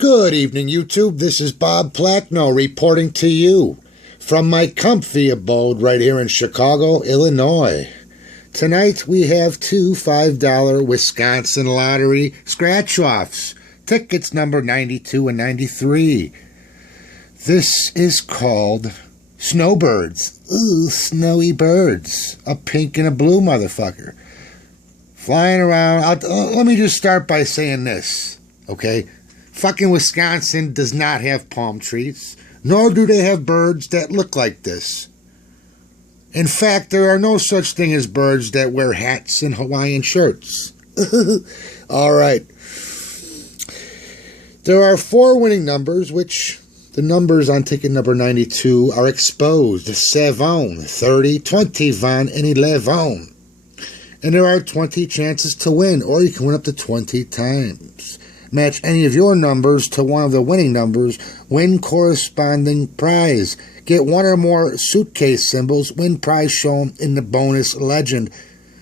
Good evening, YouTube. This is Bob Plackno reporting to you from my comfy abode right here in Chicago, Illinois. Tonight we have two $5 Wisconsin Lottery scratch-offs. Tickets number 92 and 93. This is called Snowbirds. Ooh, snowy birds. A pink and a blue motherfucker. Flying around. Let me just start by saying this, okay? Fucking Wisconsin does not have palm trees, nor do they have birds that look like this. In fact, there are no such thing as birds that wear hats and Hawaiian shirts. All right. There are 4 winning numbers, which the numbers on ticket number 92 are exposed. 7, 30, 21, and 11. And there are 20 chances to win, or you can win up to 20 times. Match any of your numbers to one of the winning numbers, win corresponding prize. Get one or more suitcase symbols, win prize shown in the bonus legend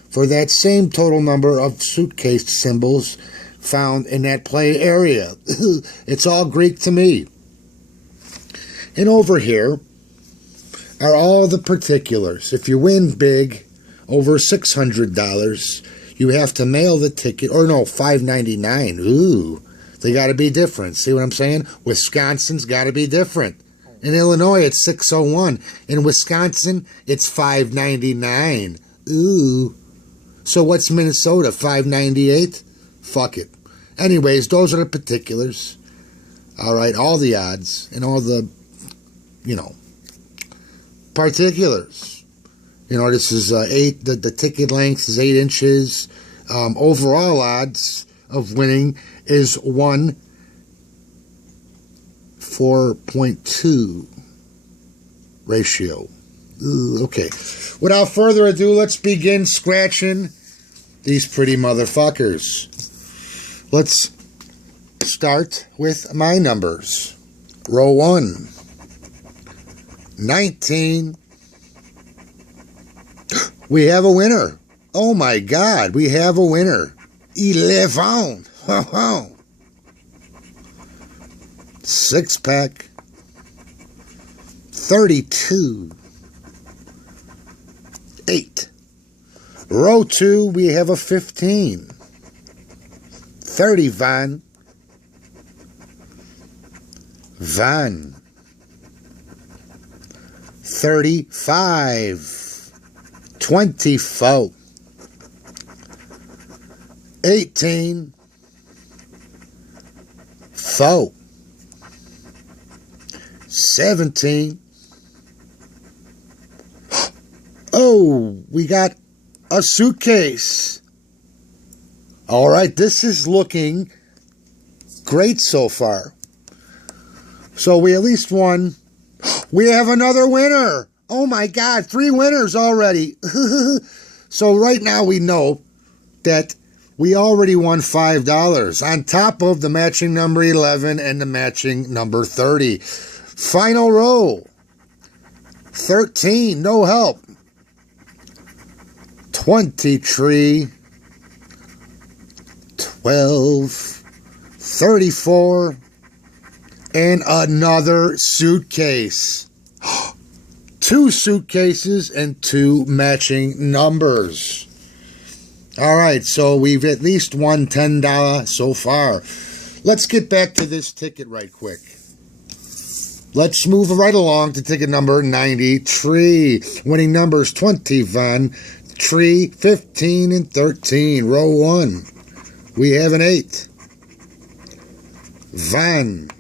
for that same total number of suitcase symbols found in that play area. It's all Greek to me. And over here are all the particulars. If you win big, over $600, you have to mail the ticket, or no, $5.99. Ooh, they got to be different. See what I'm saying? Wisconsin's got to be different. In Illinois, it's $6.01. In Wisconsin, it's $5.99. Ooh. So what's Minnesota? $5.98? Fuck it. Anyways, those are the particulars. All right, all the odds and all the, particulars. This is 8, the ticket length is 8 inches. Overall odds of winning is 1:4.2 ratio. Ooh, okay. Without further ado, let's begin scratching these pretty motherfuckers. Let's start with my numbers. Row 1. 19. We have a winner. Oh my God, we have a winner. 11. 6-pack. 32. 8. Row 2, we have a 15. 30 van. 35. 24. 18. 4. 17. Oh, we got a suitcase. All right, this is looking great so far. So we at least won. We have another winner. Oh my God, 3 winners already. So right now we know that we already won $5 on top of the matching number 11 and the matching number 30. Final row. 13, no help. 23. 12. 34. And another suitcase. 2 suitcases and 2 matching numbers. All right, so we've at least won $10 so far. Let's get back to this ticket right quick. Let's move right along to ticket number 93. Winning numbers 21, 3, 15, and 13. Row 1. We have an 8. Van.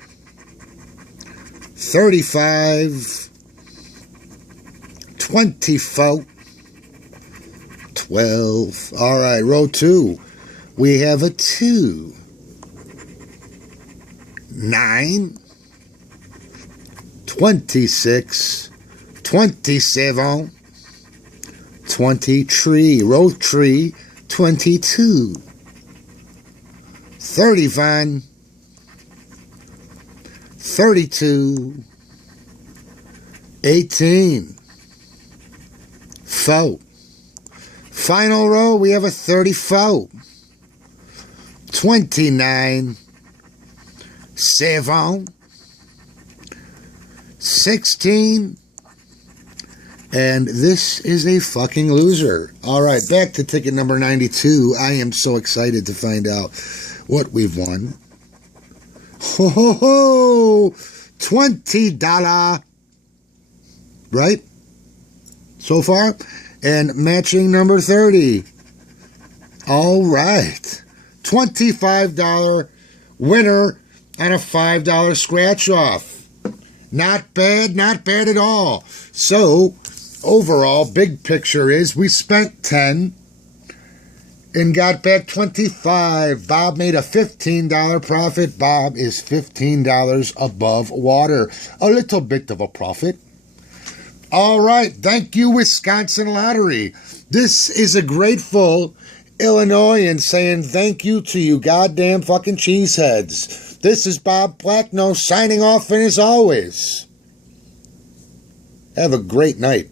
35. 24. 12. All right, row 2. We have a 2. 9. 26. 27. 23. Row 3. 22. 31. 32. 18. 4. Final row, we have a 34. 29. 7, 16, and this is a fucking loser. All right, back to ticket number 92. I am so excited to find out what we've won. Ho, ho, ho! $20, right? So far. And matching number 30. All right. $25 winner on a $5 scratch off. Not bad, not bad at all. So, overall, big picture is we spent 10 and got back 25. Bob made a $15 profit. Bob is $15 above water. A little bit of a profit. All right. Thank you, Wisconsin Lottery. This is a grateful Illinoisan saying thank you to you goddamn fucking cheeseheads. This is Bob Plackno signing off, and as always, have a great night.